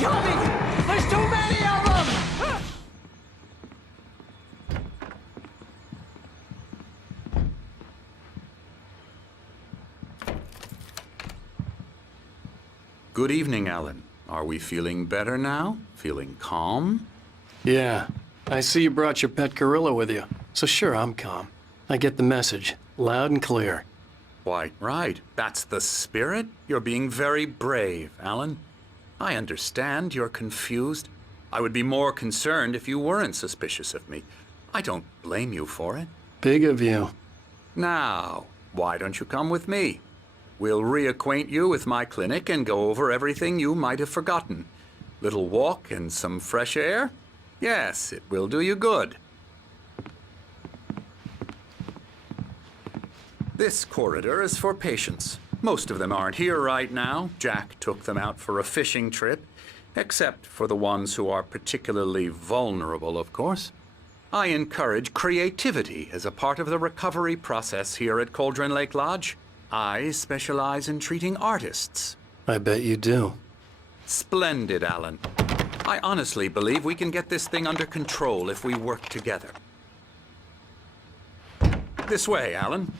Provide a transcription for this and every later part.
coming! There's too many of them! Good evening, Alan. Are we feeling better now? Feeling calm? Yeah. I see you brought your pet gorilla with you. So sure, I'm calm. I get the message. Loud and clear. Quite right. That's the spirit. You're being very brave, Alan. I understand you're confused. I would be more concerned if you weren't suspicious of me. I don't blame you for it. Big of you. Now, why don't you come with me? We'll reacquaint you with my clinic and go over everything you might have forgotten. Little walk and some fresh air? Yes, it will do you good. This corridor is for patients. Most of them aren't here right now. Jack took them out for a fishing trip, except for the ones who are particularly vulnerable, of course. I encourage creativity as a part of the recovery process here at Cauldron Lake Lodge. I specialize in treating artists. I bet you do. Splendid, Alan. I honestly believe we can get this thing under control if we work together. This way, Alan.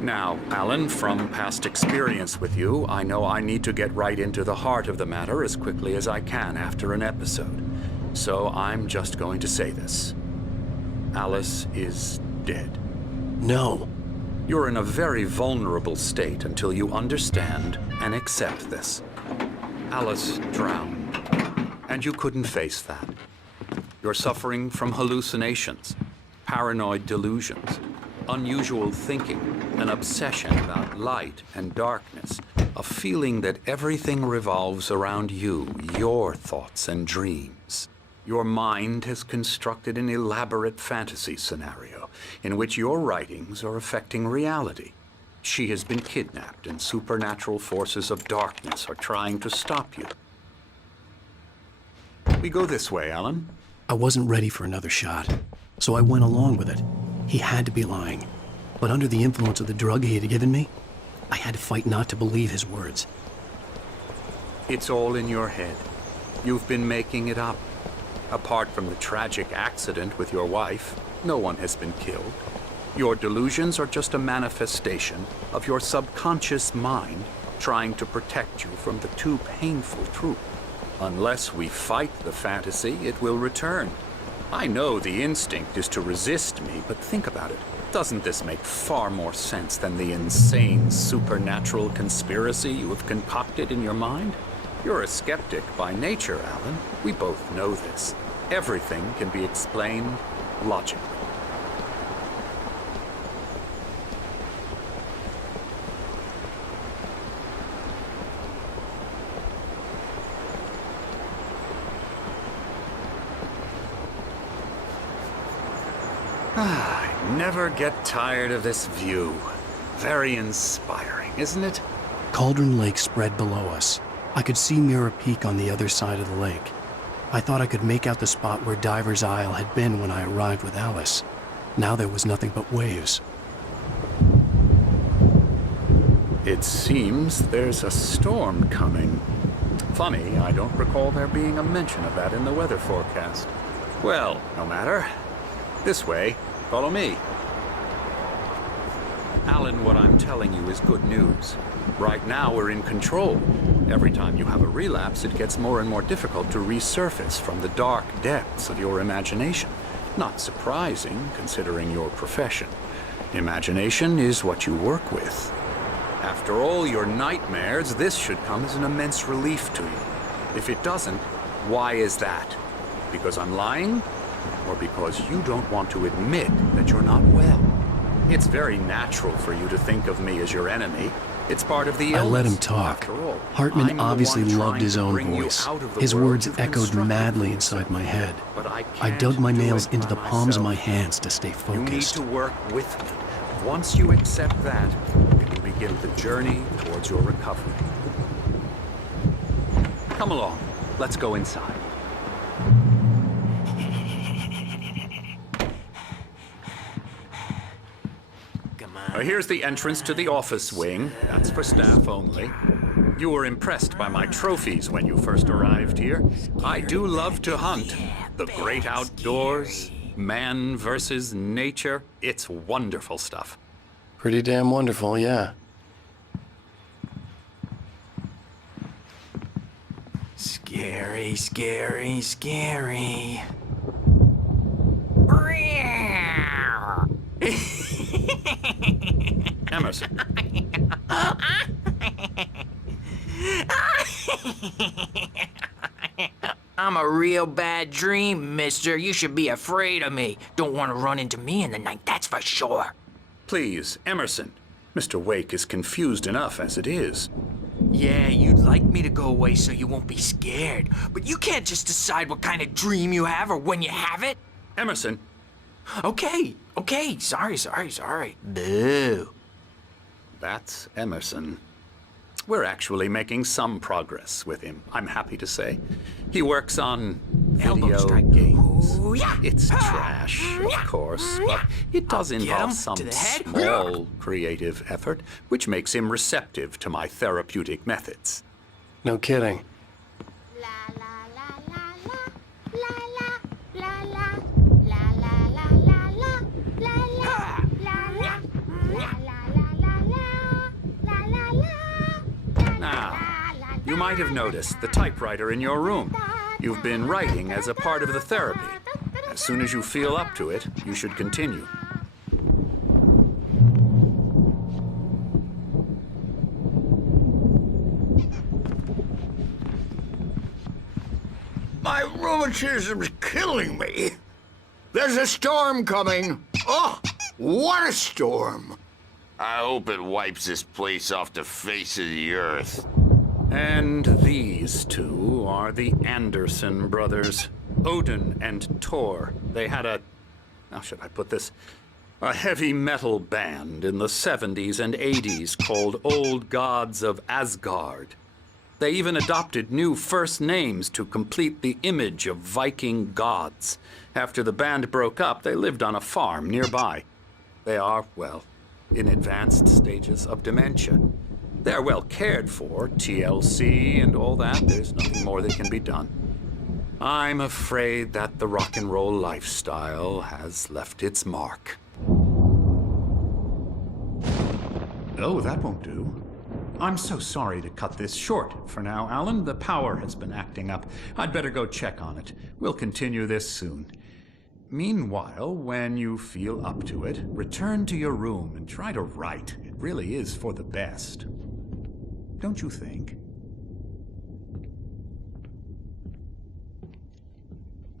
Now, Alan, from past experience with you, I know I need to get right into the heart of the matter as quickly as I can after an episode. So I'm just going to say this. Alice is dead. No. You're in a very vulnerable state until you understand and accept this. Alice drowned, and you couldn't face that. You're suffering from hallucinations, paranoid delusions, unusual thinking, an obsession about light and darkness, a feeling that everything revolves around you, your thoughts and dreams. Your mind has constructed an elaborate fantasy scenario in which your writings are affecting reality. She has been kidnapped and supernatural forces of darkness are trying to stop you. We go this way, Alan. I wasn't ready for another shot, so I went along with it. He had to be lying. But under the influence of the drug he had given me, I had to fight not to believe his words. It's all in your head. You've been making it up. Apart from the tragic accident with your wife, no one has been killed. Your delusions are just a manifestation of your subconscious mind trying to protect you from the too painful truth. Unless we fight the fantasy, it will return. I know the instinct is to resist me, but think about it. Doesn't this make far more sense than the insane supernatural conspiracy you have concocted in your mind? You're a skeptic by nature, Alan. We both know this. Everything can be explained logically. I never get tired of this view. Very inspiring, isn't it? Cauldron Lake spread below us. I could see Mirror Peak on the other side of the lake. I thought I could make out the spot where Diver's Isle had been when I arrived with Alice. Now there was nothing but waves. It seems there's a storm coming. Funny, I don't recall there being a mention of that in the weather forecast. Well, no matter. This way. Follow me. Alan, what I'm telling you is good news. Right now, we're in control. Every time you have a relapse, it gets more and more difficult to resurface from the dark depths of your imagination. Not surprising, considering your profession. Imagination is what you work with. After all your nightmares, this should come as an immense relief to you. If it doesn't, why is that? Because I'm lying? Or because you don't want to admit that you're not well? It's very natural for you to think of me as your enemy. It's part of the illness. I let him talk. After all, Hartman obviously loved his own voice. His words echoed madly inside my head. But I dug my nails into the palms of my hands to stay You need focused. to work with me. Once you accept that, you will begin the journey towards your recovery. Come along. Let's go inside. Here's the entrance to the office wing. That's for staff only. You were impressed by my trophies when you first arrived here. I do love to hunt. The great outdoors, man versus nature. It's wonderful stuff. Pretty damn wonderful, yeah. Scary, scary, scary. Emerson. I'm a real bad dream, mister. You should be afraid of me. Don't want to run into me in the night, that's for sure. Please, Emerson. Mr. Wake is confused enough as it is. Yeah, you'd like me to go away so you won't be scared. But you can't just decide what kind of dream you have or when you have it. Emerson. Okay. Sorry. Boo. That's Emerson. We're actually making some progress with him, I'm happy to say. He works on Elbow video strike. games. Ooh, yeah. It's trash, of course, but it does Get involve him some to the head. small creative effort, which makes him receptive to my therapeutic methods. No kidding. Now, you might have noticed the typewriter in your room. You've been writing as a part of the therapy. As soon as you feel up to it, you should continue. My rheumatism's killing me. There's a storm coming. Oh, what a storm. I hope it wipes this place off the face of the earth. And these two are the Anderson brothers, Odin and Thor. They had how should I put this? A heavy metal band in the 70s and 80s called Old Gods of Asgard. They even adopted new first names to complete the image of Viking gods. After the band broke up, they lived on a farm nearby. They are, well, in advanced stages of dementia. They're well cared for, TLC and all that. There's nothing more that can be done. I'm afraid that the rock and roll lifestyle has left its mark. Oh, that won't do. I'm so sorry to cut this short for now, Alan. The power has been acting up. I'd better go check on it. We'll continue this soon. Meanwhile, when you feel up to it, return to your room and try to write. It really is for the best. Don't you think?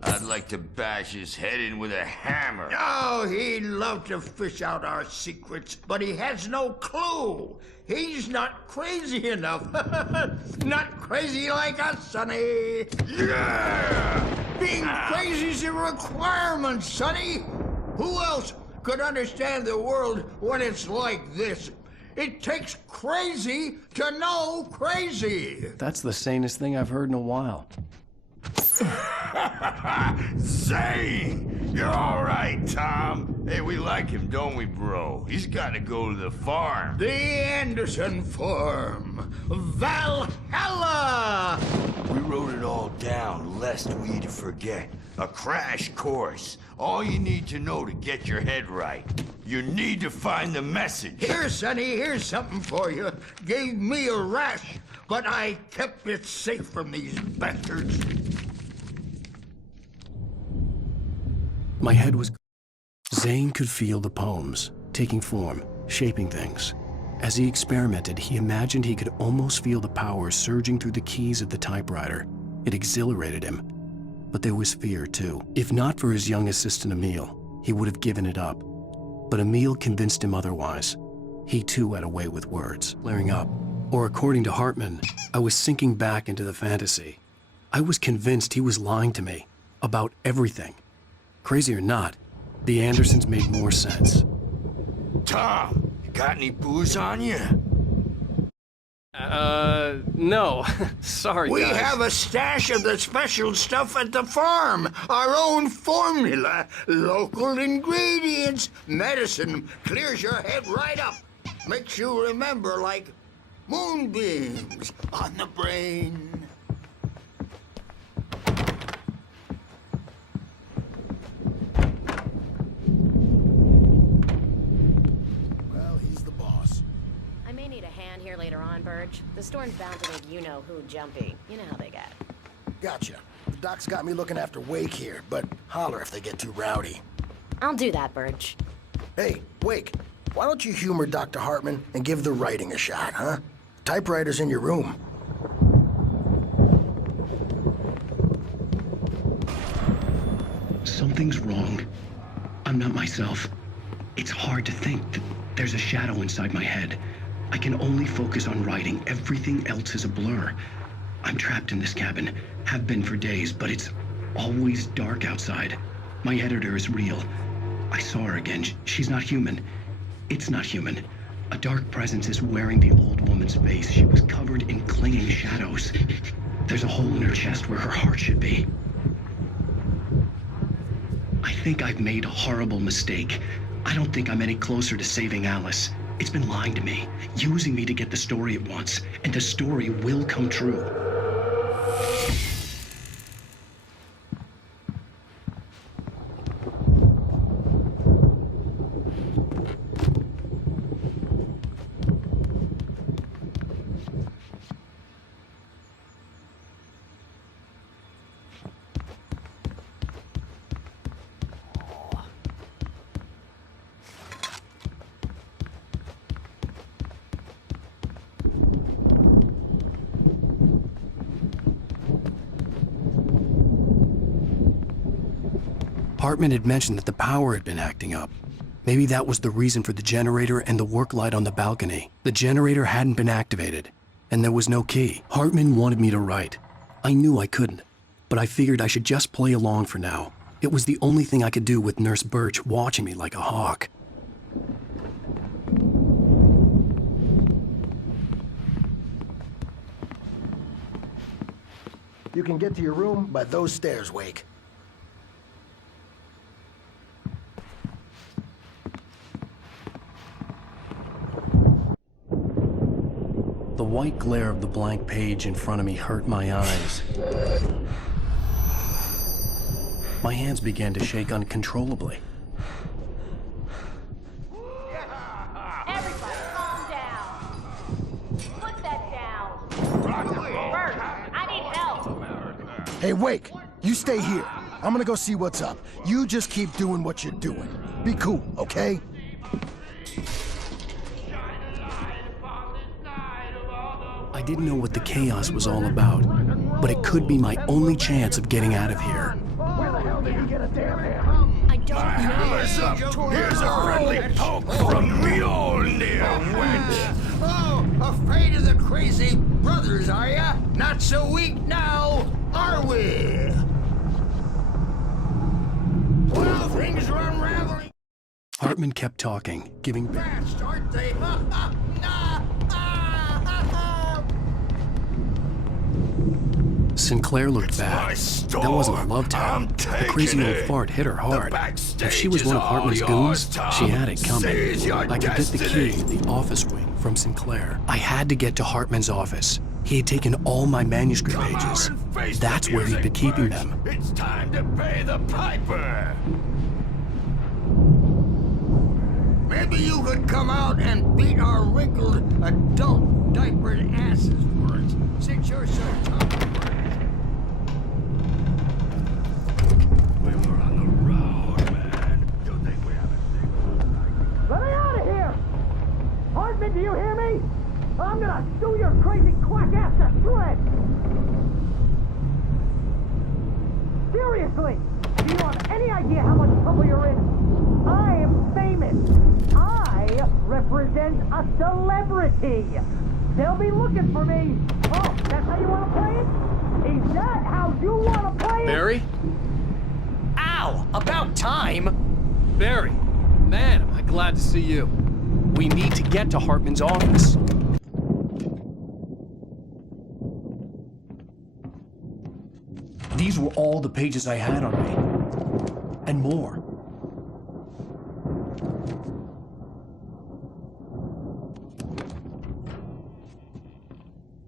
I'd like to bash his head in with a hammer. Oh, he'd love to fish out our secrets, but he has no clue. He's not crazy enough. Not crazy like us, Sonny. Yeah! Being crazy's a requirement, Sonny. Who else could understand the world when it's like this? It takes crazy to know crazy. That's the sanest thing I've heard in a while. Zane! You're all right, Tom. Hey, we like him, don't we, bro? He's got to go to the farm. The Anderson Farm. Valhalla! We wrote it all down, lest we forget. A crash course. All you need to know to get your head right. You need to find the message. Here, Sonny, here's something for you. Gave me a rash, but I kept it safe from these bastards. My head was... Zane could feel the poems, taking form, shaping things. As he experimented, he imagined he could almost feel the power surging through the keys of the typewriter. It exhilarated him. But there was fear, too. If not for his young assistant, Emil, he would have given it up. But Emil convinced him otherwise. He, too, had a way with words, flaring up. Or according to Hartman, I was sinking back into the fantasy. I was convinced he was lying to me about everything. Crazy or not, the Andersons made more sense. Tom, you got any booze on you? No. Sorry, We guys. have a stash of the special stuff at the farm. Our own formula. Local ingredients. Medicine clears your head right up. Makes you remember like moonbeams on the brain. Well, he's the boss. I may need a hand here later on, Burge. The storm's bound to make you-know-who jumpy. You know how they get. Gotcha. The doc's got me looking after Wake here, but holler if they get too rowdy. I'll do that, Burge. Hey, Wake, why don't you humor Dr. Hartman and give the writing a shot, huh? Typewriter's in your room. Something's wrong. I'm not myself. It's hard to think that there's a shadow inside my head. I can only focus on writing. Everything else is a blur. I'm trapped in this cabin. Have been for days, but it's always dark outside. My editor is real. I saw her again. She's not human. It's not human. A dark presence is wearing the old woman's face. She was covered in clinging shadows. There's a hole in her chest where her heart should be. I think I've made a horrible mistake. I don't think I'm any closer to saving Alice. It's been lying to me, using me to get the story it wants, and the story will come true. Hartman had mentioned that the power had been acting up. Maybe that was the reason for the generator and the work light on the balcony. The generator hadn't been activated, and there was no key. Hartman wanted me to write. I knew I couldn't, but I figured I should just play along for now. It was the only thing I could do with Nurse Birch watching me like a hawk. You can get to your room by those stairs, Wake. The white glare of the blank page in front of me hurt my eyes. My hands began to shake uncontrollably. Everybody, calm down. Put that down. Burge, I need help. Hey, Wake, you stay here. I'm gonna go see what's up. You just keep doing what you're doing. Be cool, okay? I didn't know what the chaos was all about, but it could be my only chance of getting out of here. Where the hell did he get a damn hand? I don't know. Hammer's up. Here's a friendly poke from Mjolnir, wench. Oh, afraid of the crazy brothers, are ya? Not so weak now, are we? Well, things are unraveling Hartman kept talking, giving fast, aren't they? Sinclair looked bad. That wasn't a love tap. The crazy old fart hit her hard. If she was one of Hartman's goons, she had it coming. I could get the key to the office wing from Sinclair. I had to get to Hartman's office. He had taken all my manuscript pages. That's where he'd been keeping them. It's time to pay the piper. Maybe you could come out and beat our wrinkled adult diapered asses for us, since you're so tough. We were on the road, man. You think we have a single Let me out of here! Hartman, do you hear me? I'm gonna chew your crazy quack ass to shreds! Seriously, do you have any idea how much trouble you're in? I am famous. I represent a celebrity. They'll be looking for me. Oh, that's how you want to play it? Is that how you want to play it? Barry? Ow! About time! Barry, man, am I glad to see you. We need to get to Hartman's office. These were all the pages I had on me. And more.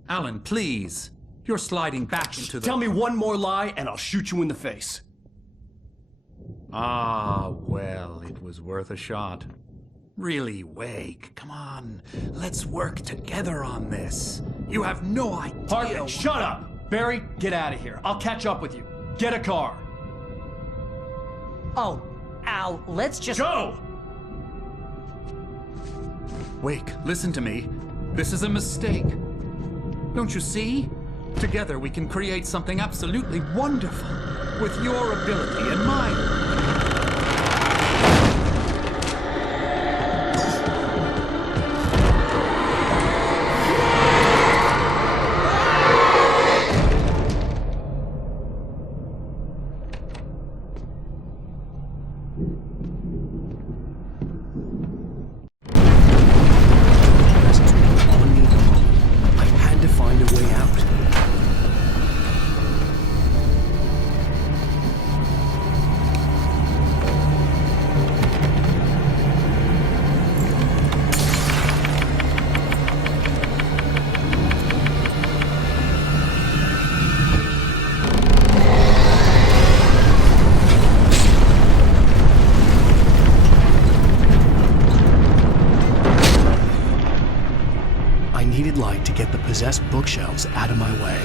Alan, please. You're sliding back into the... Tell me one more lie and I'll shoot you in the face. Ah, well, it was worth a shot. Really, Wake, come on. Let's work together on this. You have no idea... Hartman, shut up! Barry, get out of here. I'll catch up with you. Get a car. Oh, Al, let's just... Go! Wake, listen to me. This is a mistake. Don't you see? Together we can create something absolutely wonderful. With your ability and mine. Presence was on me the moment. I had to find a way out. I needed light to get the possessed bookshelves out of my way.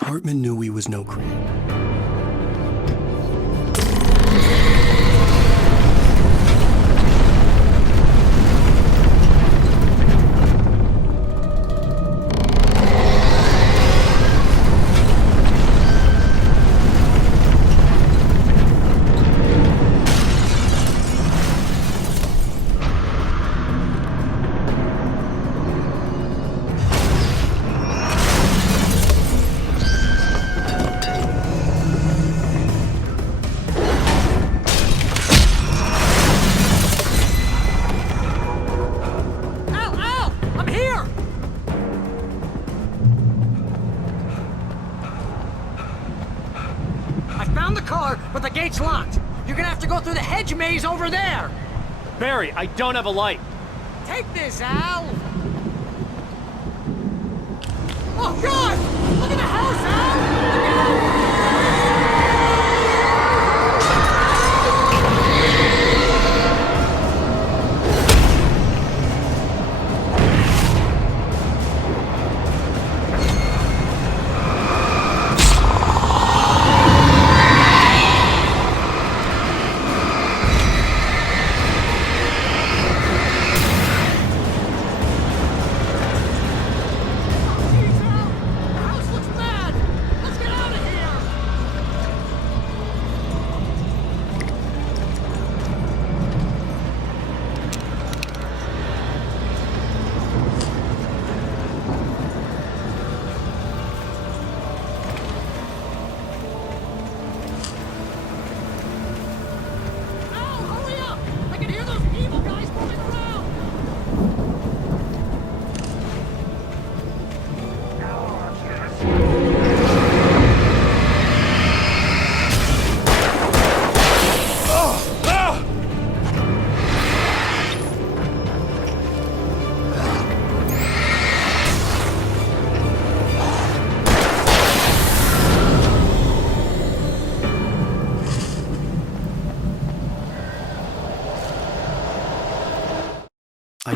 Hartman knew he was no creep. But the gate's locked. You're gonna have to go through the hedge maze over there. Barry, I don't have a light. Take this, Al. Oh, God! Look at the house, Al! Look out!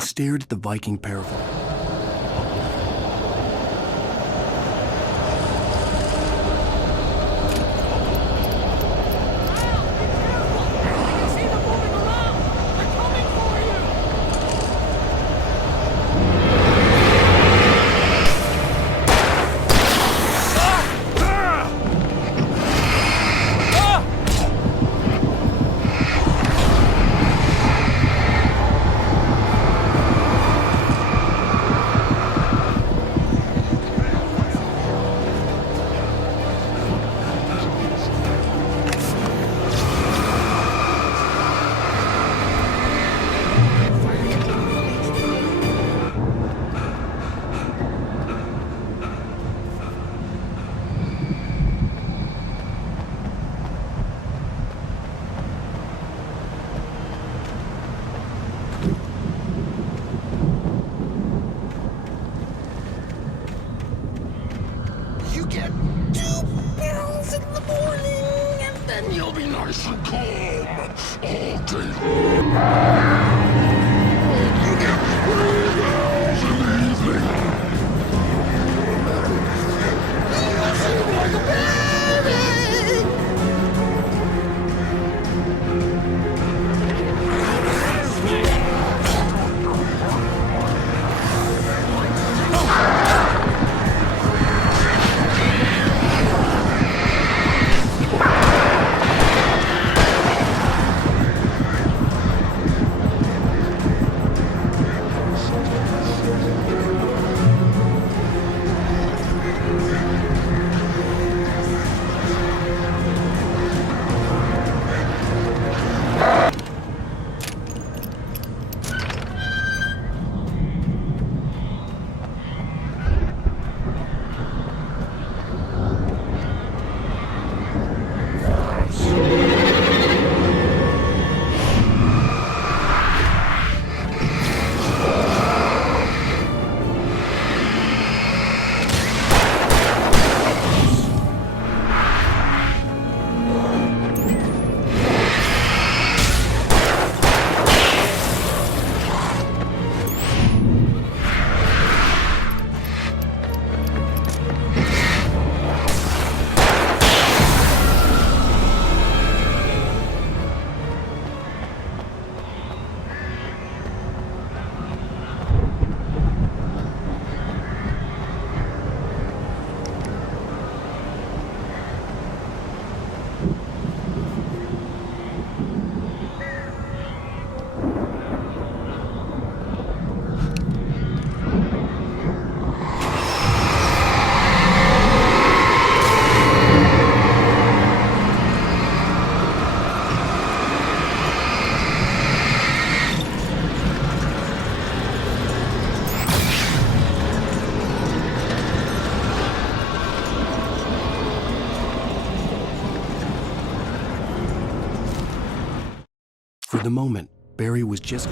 stared at the Viking paravel. You get 2 pills in the morning, and then you'll be nice and calm all day long. You get 3 pills in the evening. You seem like a baby. For the moment, Barry was just...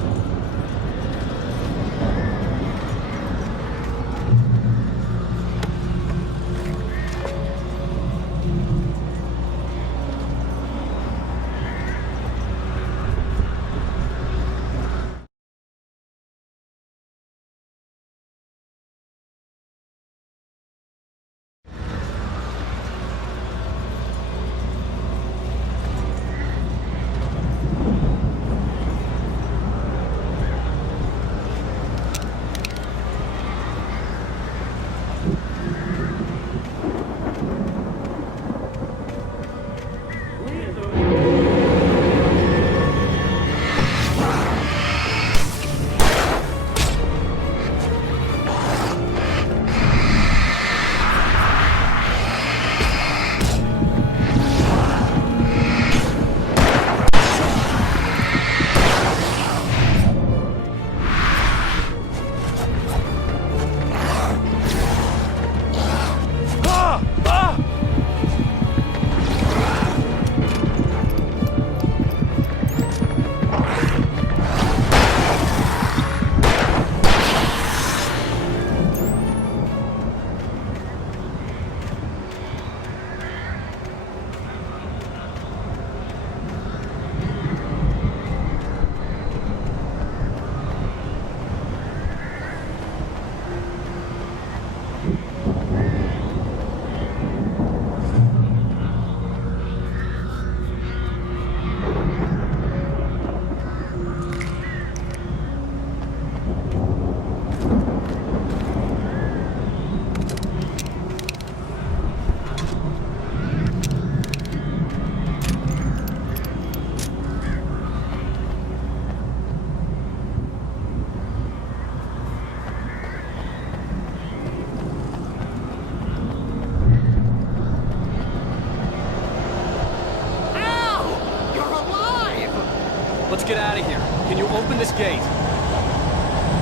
get out of here. Can you open this gate?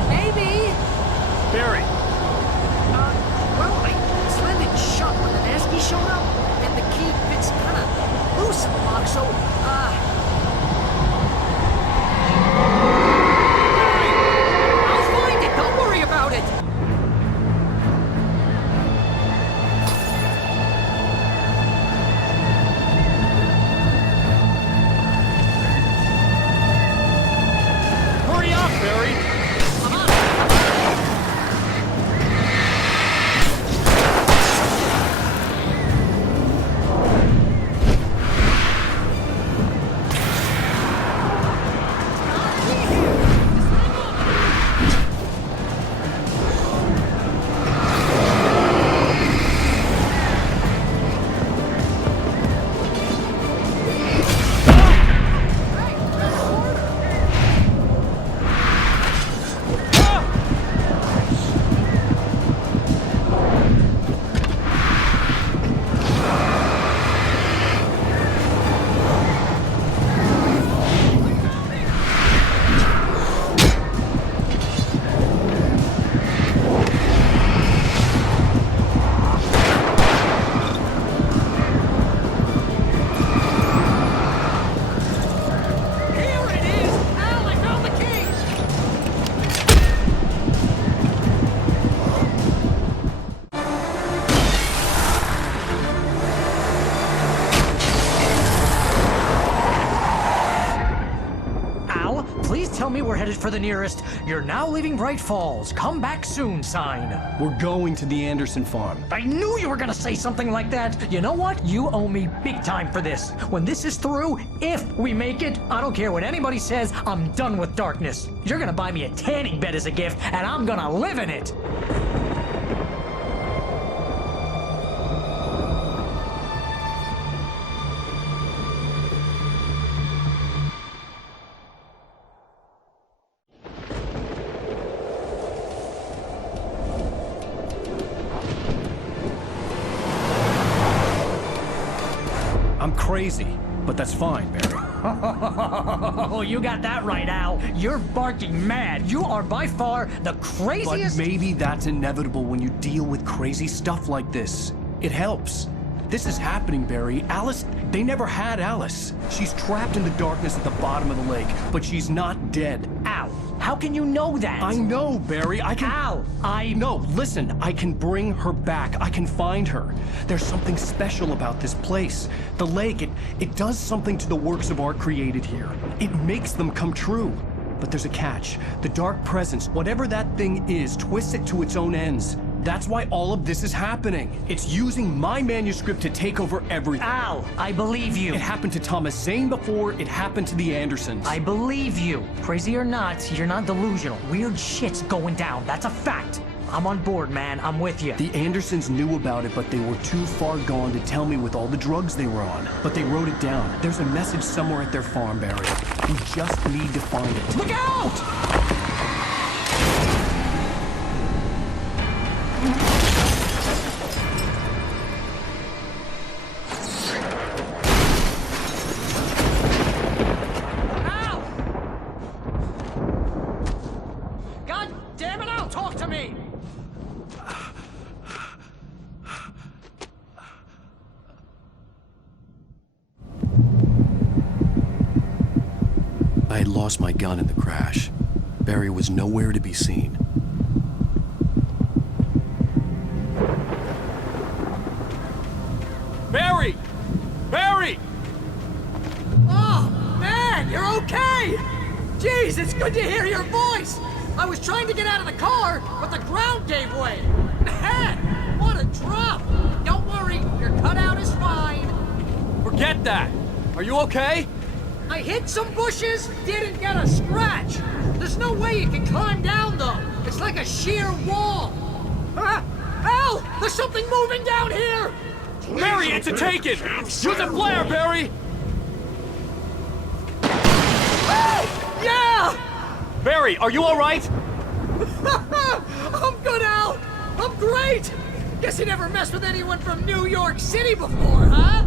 Maybe. Barry, Well, I slammed it shut when the Nasty showed up, and the key fits kind of loose in the lock, so, I'll find it, don't worry about it! hurry up, Barry! I'm on it. Tell me we're headed for the nearest "You're now leaving Bright Falls. Come back soon" sign. We're going to the Anderson farm. I knew you were gonna say something like that. You know what? You owe me big time for this. When this is through, if we make it, I don't care what anybody says, I'm done with darkness. You're gonna buy me a tanning bed as a gift, and I'm gonna live in it. I'm crazy, but that's fine, Barry. Oh, you got that right, Al. You're barking mad. You are by far the But craziest... maybe that's inevitable when you deal with crazy stuff like this. It helps. This is happening, Barry. Alice, they never had Alice. She's trapped in the darkness at the bottom of the lake, but she's not dead. Al, how can you know that? I know, Barry. I can... Al, No, listen. I can bring her back. I can find her. There's something special about this place. The lake, it does something to the works of art created here. It makes them come true. But there's a catch. The dark presence, whatever that thing is, twists it to its own ends. That's why all of this is happening. It's using my manuscript to take over everything. Al, I believe you. It happened to Thomas Zane before, it happened to the Andersons. I believe you. Crazy or not, you're not delusional. Weird shit's going down. That's a fact. I'm on board, man. I'm with you. The Andersons knew about it, but they were too far gone to tell me with all the drugs they were on. But they wrote it down. There's a message somewhere at their farm, Barry. We just need to find it. Look out! I had lost my gun in the crash. Barry was nowhere to be seen. Barry! Barry! Oh, man, you're okay! Jeez, it's good to hear your voice! I was trying to get out of the car, but the ground gave way. Man, what a drop! Don't worry, your cutout is fine. Forget that! Are you okay? I hit some bushes, didn't get a scratch. There's no way you can climb down, though. It's like a sheer wall. Al! There's something moving down here! Barry, it's a taken! Use a flare, Barry! Yeah! Barry, are you alright? I'm good, Al! I'm great! Guess you never messed with anyone from New York City before, huh?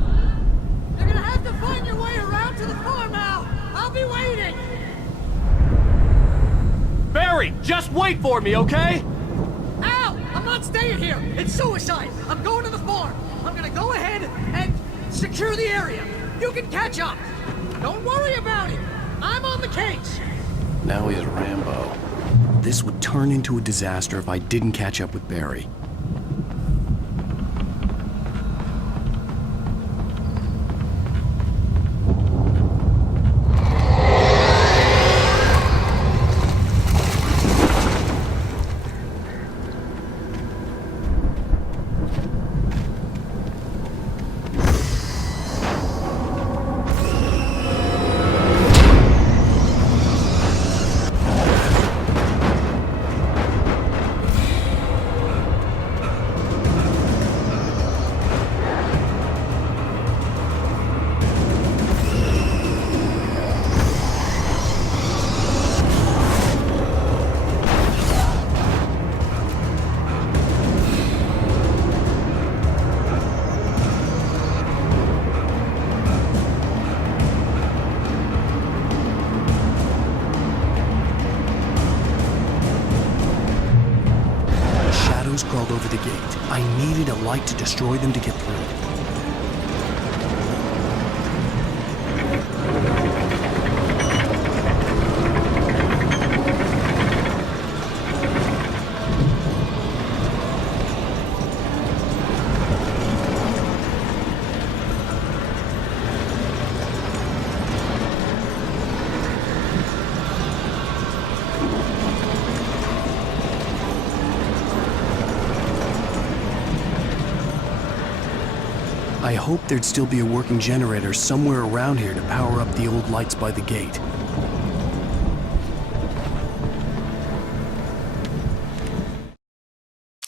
You're gonna have to find your way around to the farm, Al. I'll be waiting. Barry, just wait for me, okay? Al! I'm not staying here! It's suicide! I'm going to the farm! I'm gonna go ahead and secure the area! You can catch up! Don't worry about it! I'm on the case! Now he's Rambo. This would turn into a disaster if I didn't catch up with Barry. Crawled over the gate. I needed a light to destroy them to get through. I hoped there'd still be a working generator somewhere around here to power up the old lights by the gate.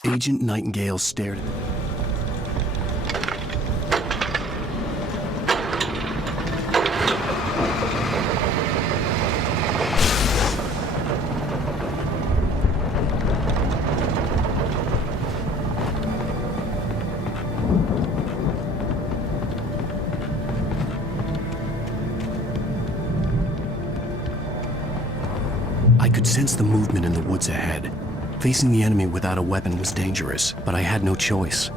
Agent Nightingale stared at me. I could sense the movement in the woods ahead. Facing the enemy without a weapon was dangerous, but I had no choice.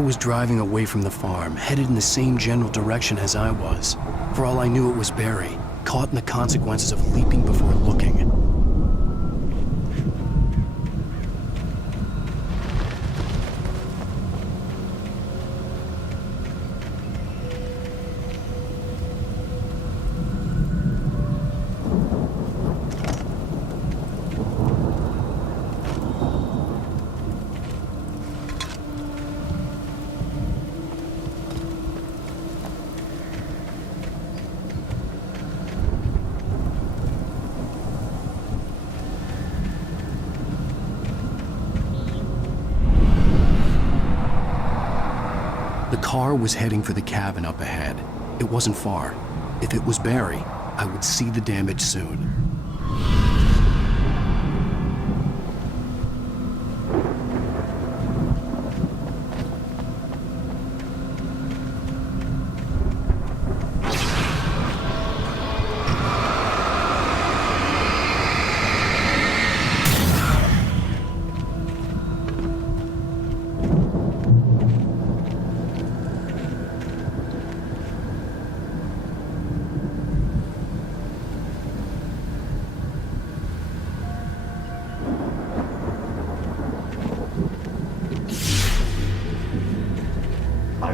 Was driving away from the farm, headed in the same general direction as I was. For all I knew, it was Barry, caught in the consequences of leaping before looking. The car was heading for the cabin up ahead. It wasn't far. If it was Barry, I would see the damage soon.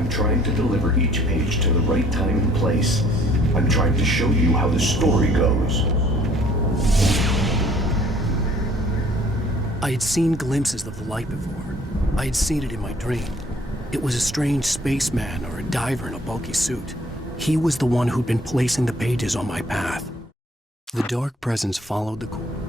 I'm trying to deliver each page to the right time and place. I'm trying to show you how the story goes. I had seen glimpses of the light before. I had seen it in my dream. It was a strange spaceman or a diver in a bulky suit. He was the one who'd been placing the pages on my path. The dark presence followed the course.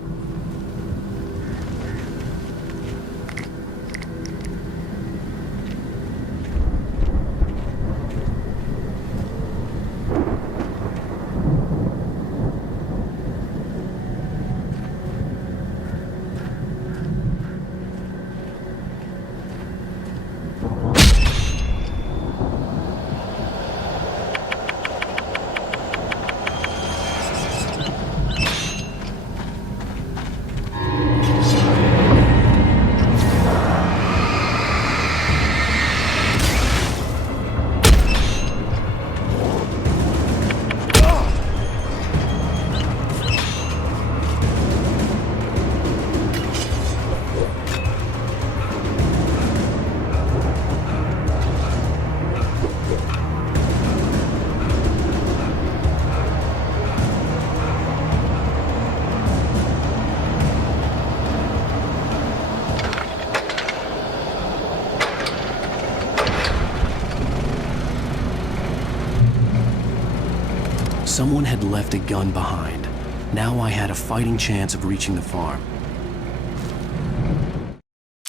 Someone had left a gun behind. Now I had a fighting chance of reaching the farm.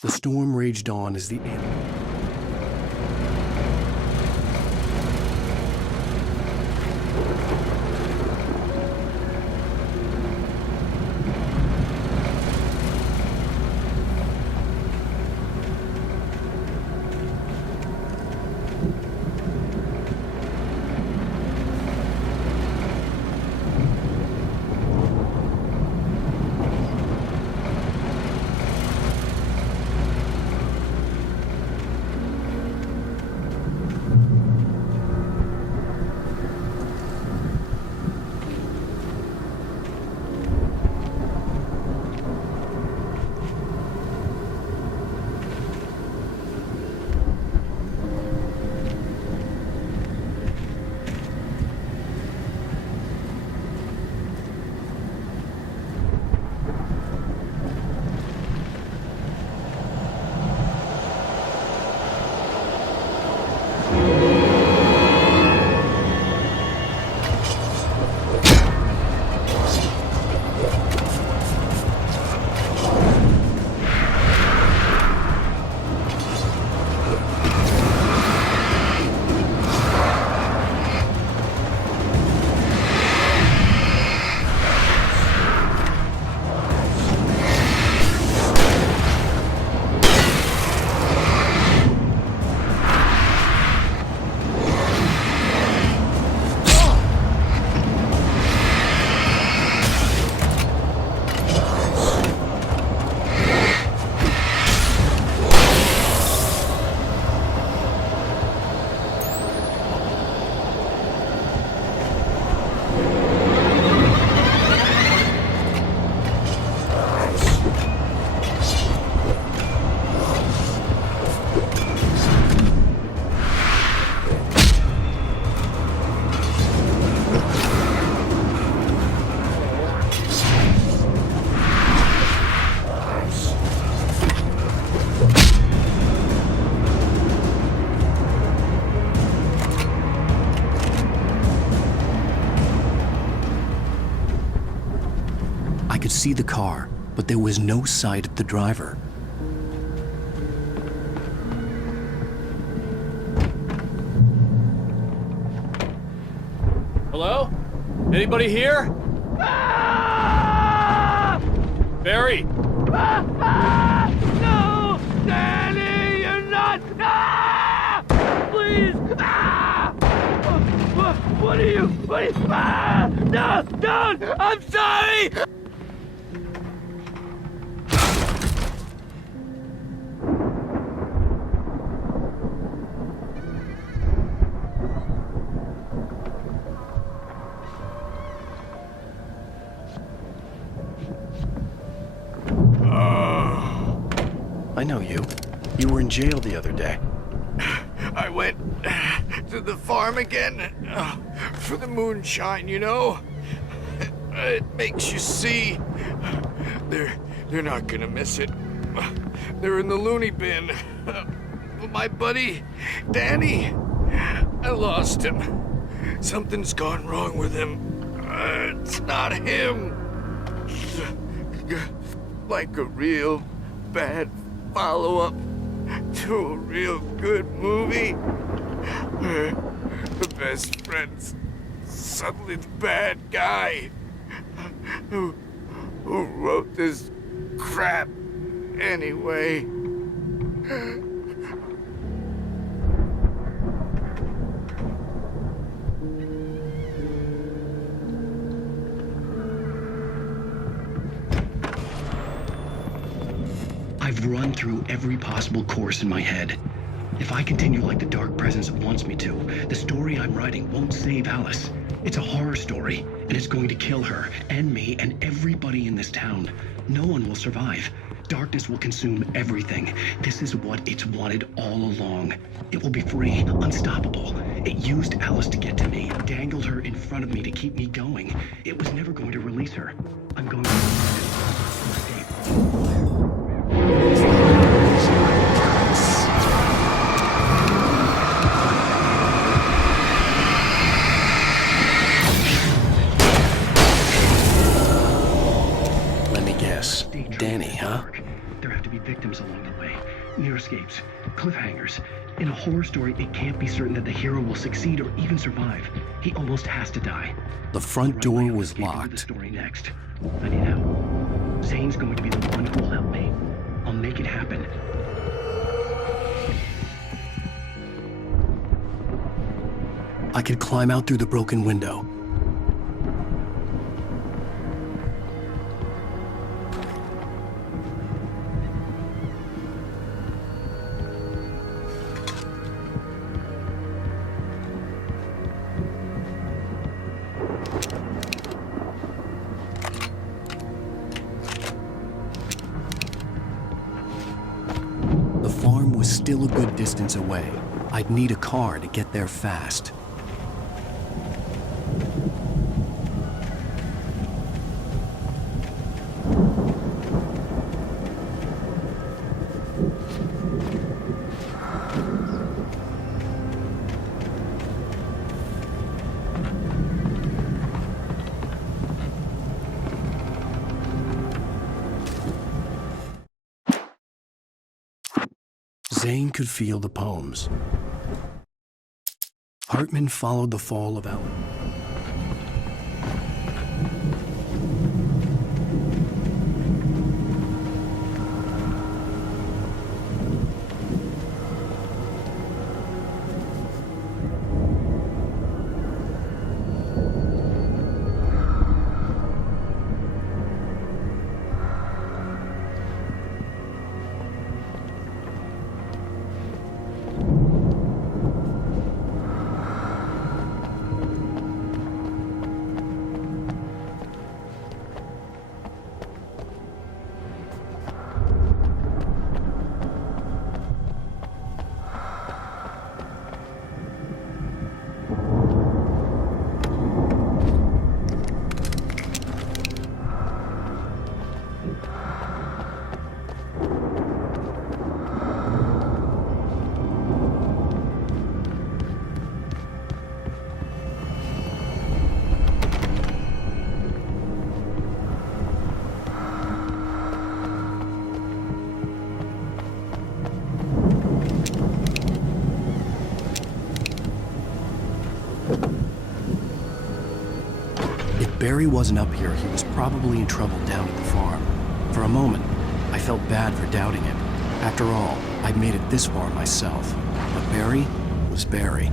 The storm raged on as the I could see the car, but there was no sight of the driver. Hello? Anybody here? Ah! Barry! Ah! No! Danny, you're not! Ah! Please! Ah! What are you? Ah! No! Don't! I'm sorry! I know you. You were in jail the other day. I went to the farm again for the moonshine, you know? It makes you see. They're not gonna miss it. They're in the loony bin. My buddy, Danny, I lost him. Something's gone wrong with him. It's not him. Like a real bad follow-up to a real good movie. The best friend's suddenly the bad guy who wrote this crap anyway. I've run through every possible course in my head. If I continue like the Dark Presence wants me to, the story I'm writing won't save Alice. It's a horror story, and it's going to kill her, and me, and everybody in this town. No one will survive. Darkness will consume everything. This is what it's wanted all along. It will be free, unstoppable. It used Alice to get to me, dangled her in front of me to keep me going. It was never going to release her. I'm going to escape. Let me guess. Danny, huh? There have to be victims along the way. Near escapes, cliffhangers. In a horror story, it can't be certain that the hero will succeed or even survive. He almost has to die. The front door was The locked. story next. I need help. Zane's going to be the one who will help me. I'll make it happen. I could climb out through the broken window. The farm was still a good distance away. I'd need a car to get there fast. Zane could feel the poems. Hartman followed the fall of Alan. If Barry wasn't up here, he was probably in trouble down at the farm. For a moment, I felt bad for doubting him. After all, I'd made it this far myself. But Barry was Barry.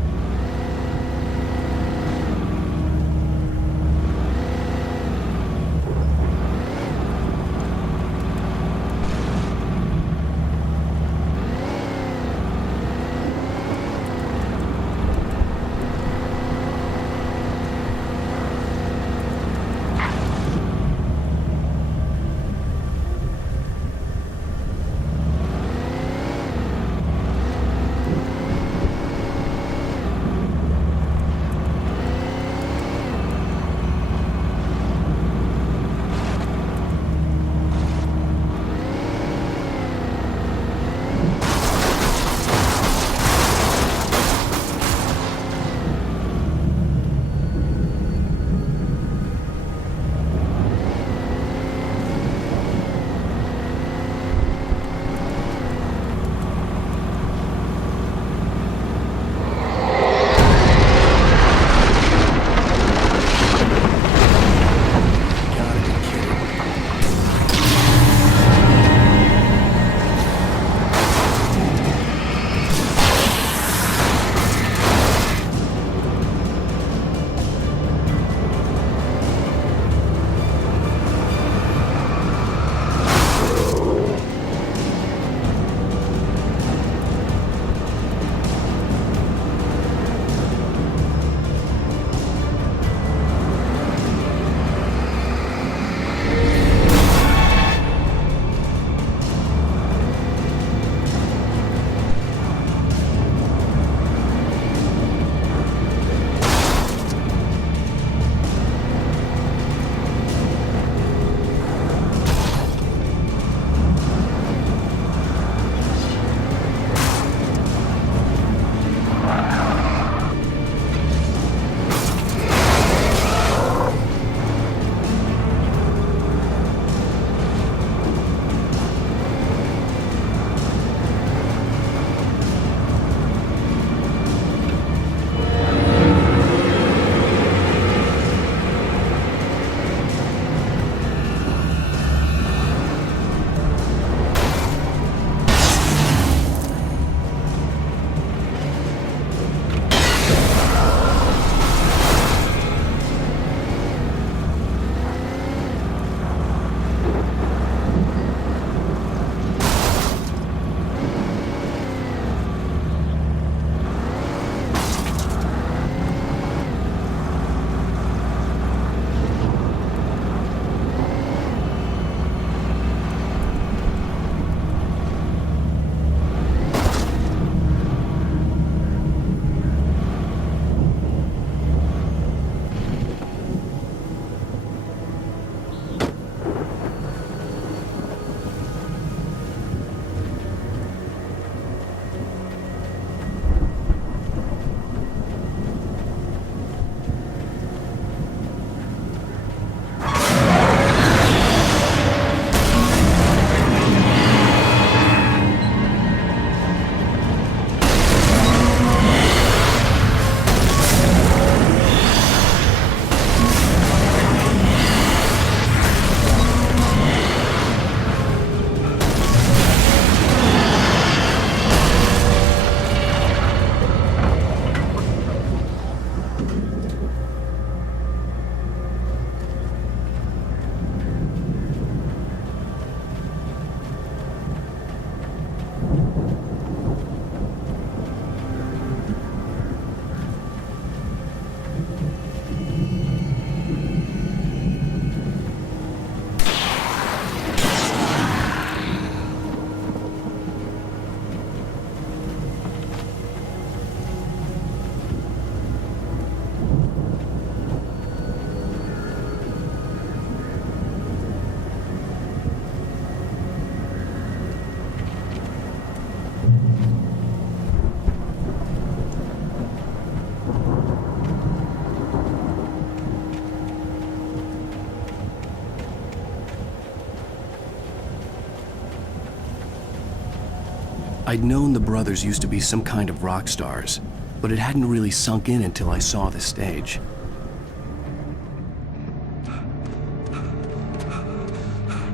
I'd known the brothers used to be some kind of rock stars, but it hadn't really sunk in until I saw the stage.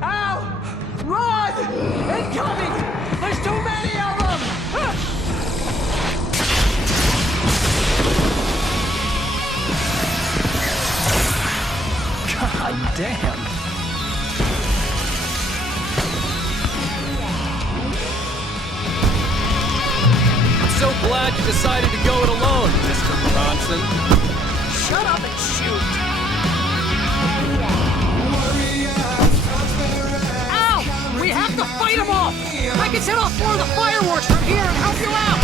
Al! Run! Incoming! There's too many of them! God damn. So glad you decided to go it alone, Mr. Bronson. Shut up and shoot! Al! We have to fight them off! I can set off more of the fireworks from here and help you out!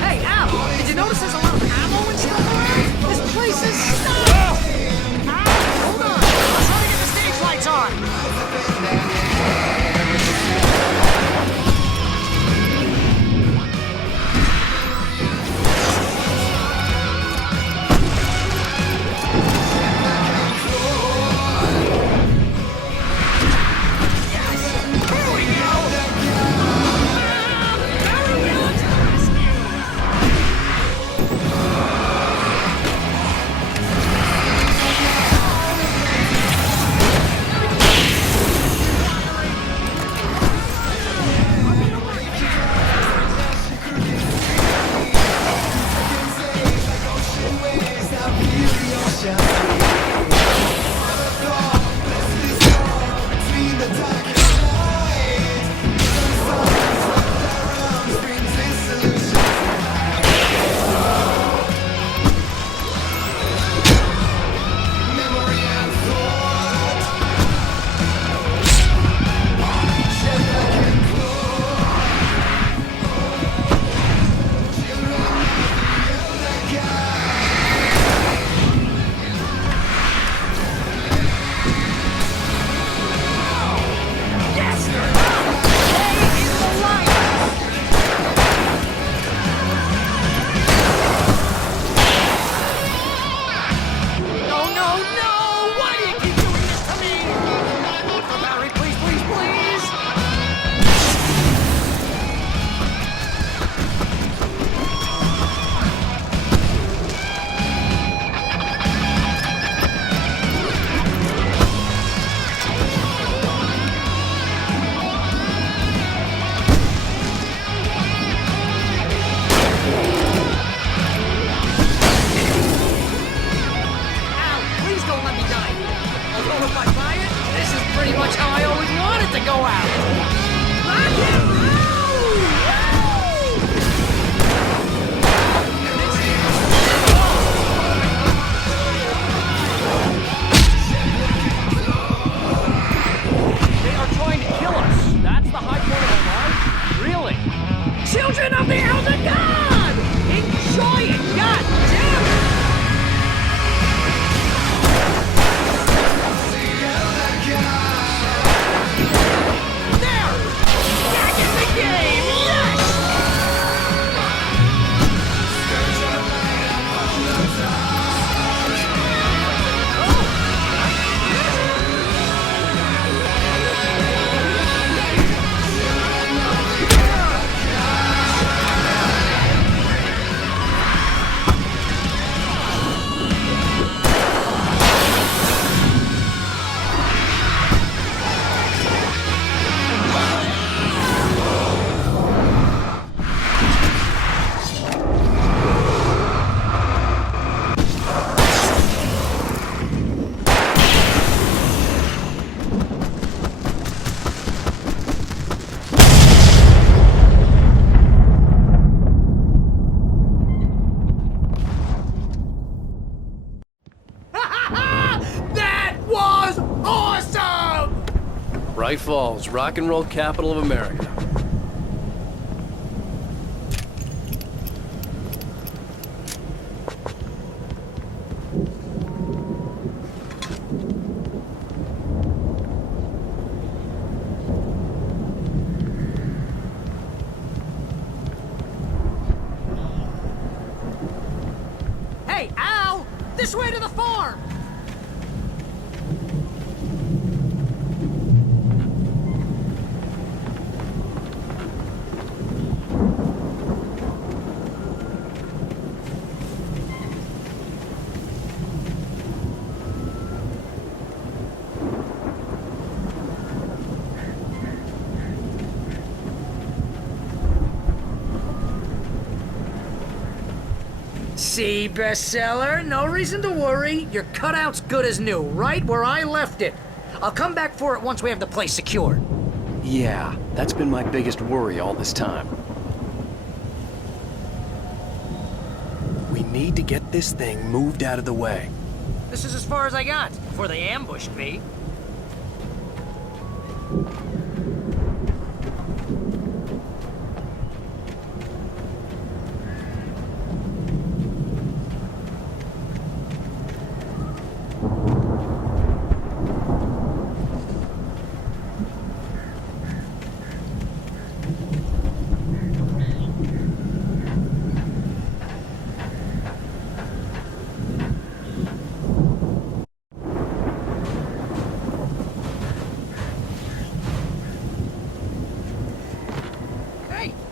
Hey, Al! Did you notice there's a lot of ammo and stuff around? This place is stuck! Al! Hold on! I'm trying to get the stage lights on! Children of the Elder God! Enjoy it! God damn it! There! Back in the game! Yes! Bright Falls, rock and roll capital of America. Hey, Al! This way to the farm! See, bestseller? No reason to worry. Your cutout's good as new, right where I left it. I'll come back for it once we have the place secured. Yeah, that's been my biggest worry all this time. We need to get this thing moved out of the way. This is as far as I got before they ambushed me.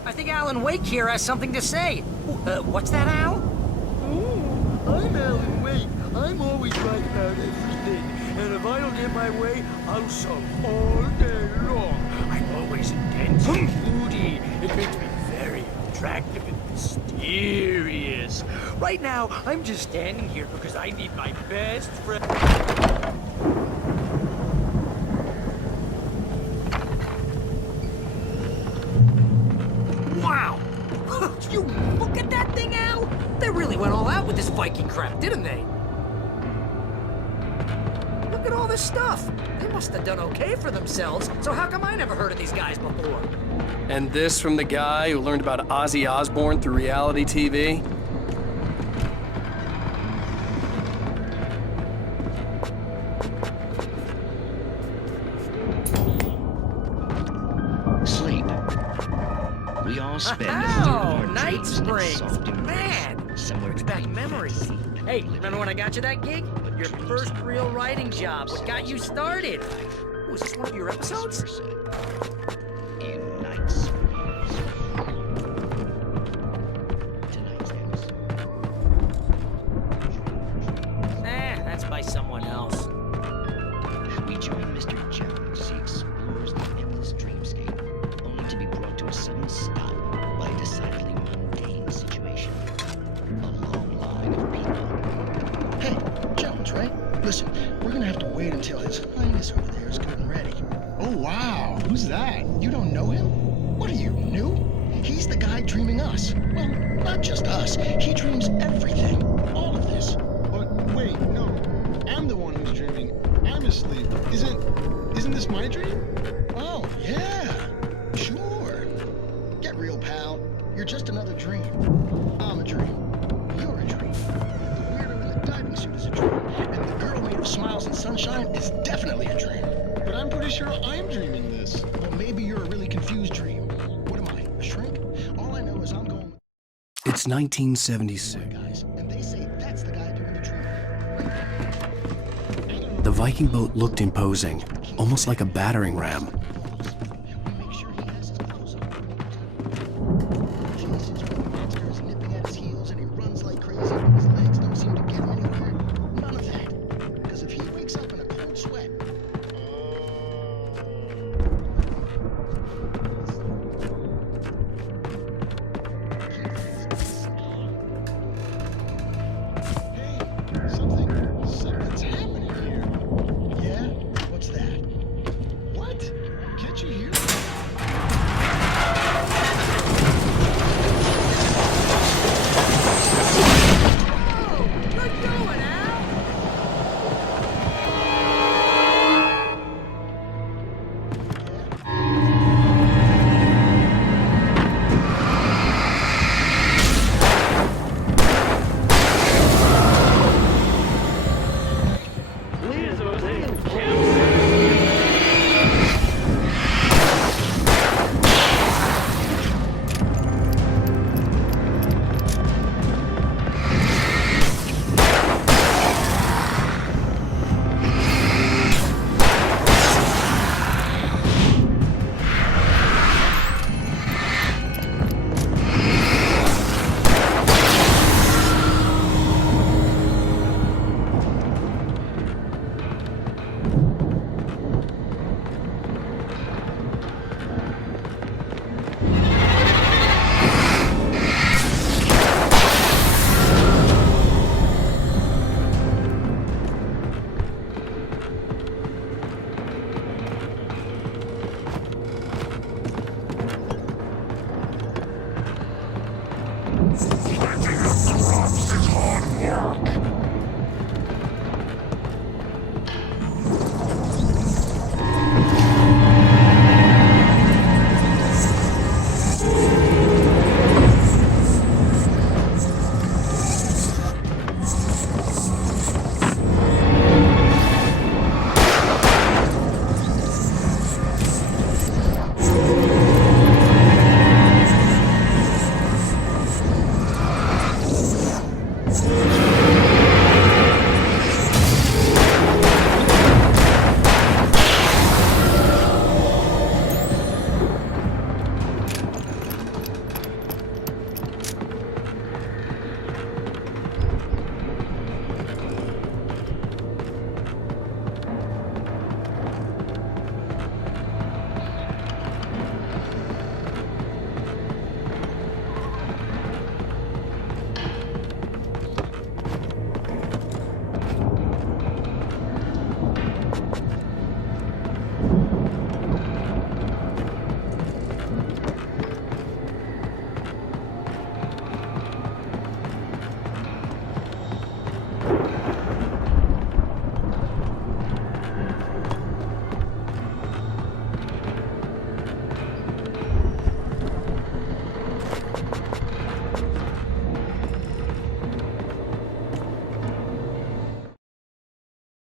I think Alan Wake here has something to say. What's that, Al? I'm Alan Wake. I'm always right about everything. And if I don't get my way, I'll solve all day long. I'm always intense and moody. It makes me very attractive and mysterious. Right now, I'm just standing here because I need my best friend. Wow! You look at that thing, Al! They really went all out with this Viking crap, didn't they? Look at all this stuff. They must have done okay for themselves, so how come I never heard of these guys before? And this from the guy who learned about Ozzy Osbourne through reality TV? Sleep. We all spend a third of our Night dreams in Springs! soft embrace, Man! somewhere Brings back between memories. fantasy Hey, remember when I got you that gig? Your first real writing job. What got you started? Was this one of your episodes? in Night Springs. Tonight's episode. That's by someone else. We join Mr. Jones as he explores the endless dreamscape, only to be brought to a sudden stop by a decidedly mundane situation. A long line of people. Hey, Jones, right? Listen, we're gonna have to wait until His Highness over there is good and ready. Oh, wow. Who's that? You don't know him? What are you, new? He's the guy dreaming us. Well, not just us. He dreams everything. All of this. But wait, no. I'm the one who's dreaming. I'm asleep. Isn't this my dream? Oh, yeah. Sure. Get real, pal. You're just another dream. I'm a dream. You're a dream. The weirdo in the diving suit is a dream. And the girl made of smiles and sunshine is definitely a dream. But I'm pretty sure I'm dreaming this. Well, maybe you're a really confused dream. What am I, a shrink? All I know is I'm going... It's 1976. Guys, and they say that's the guy doing the dreaming. The Viking boat looked imposing, almost like a battering ram.